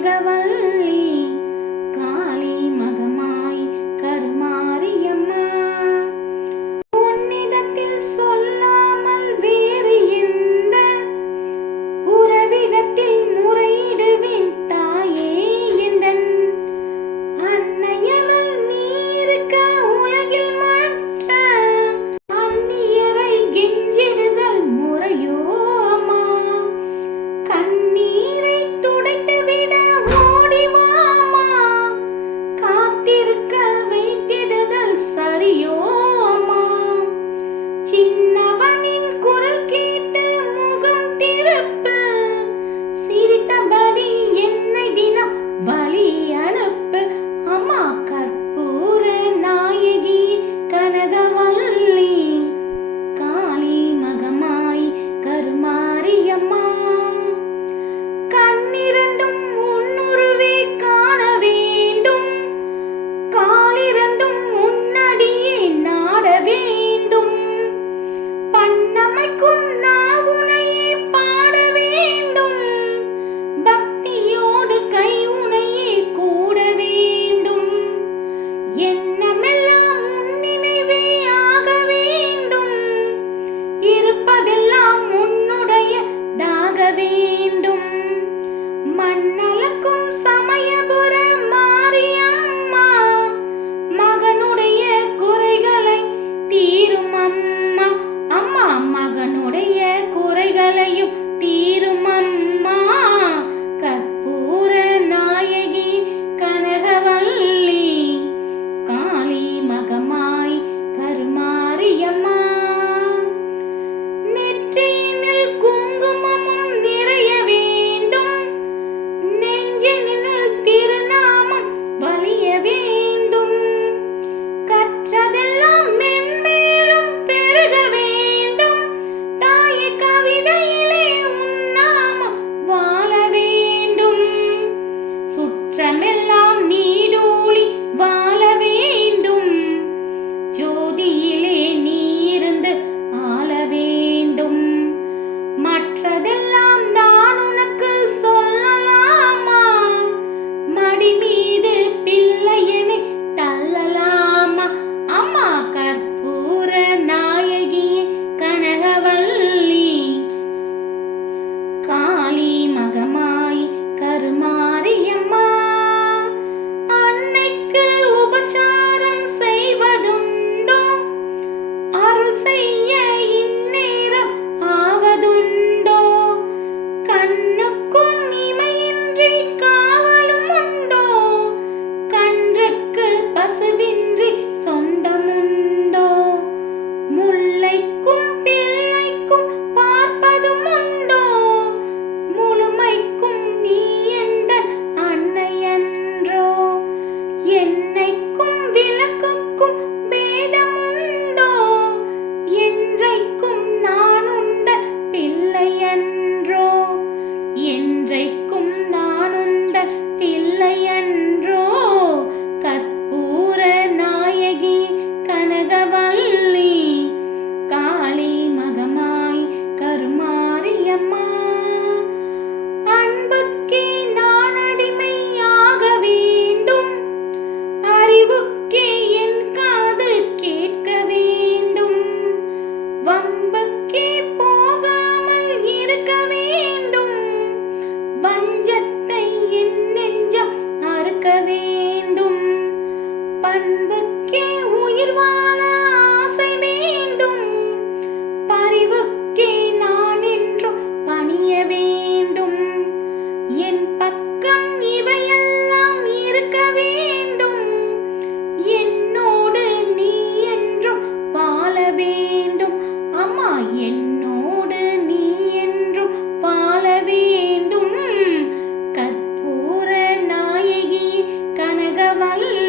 Kanagavalli right நல்ல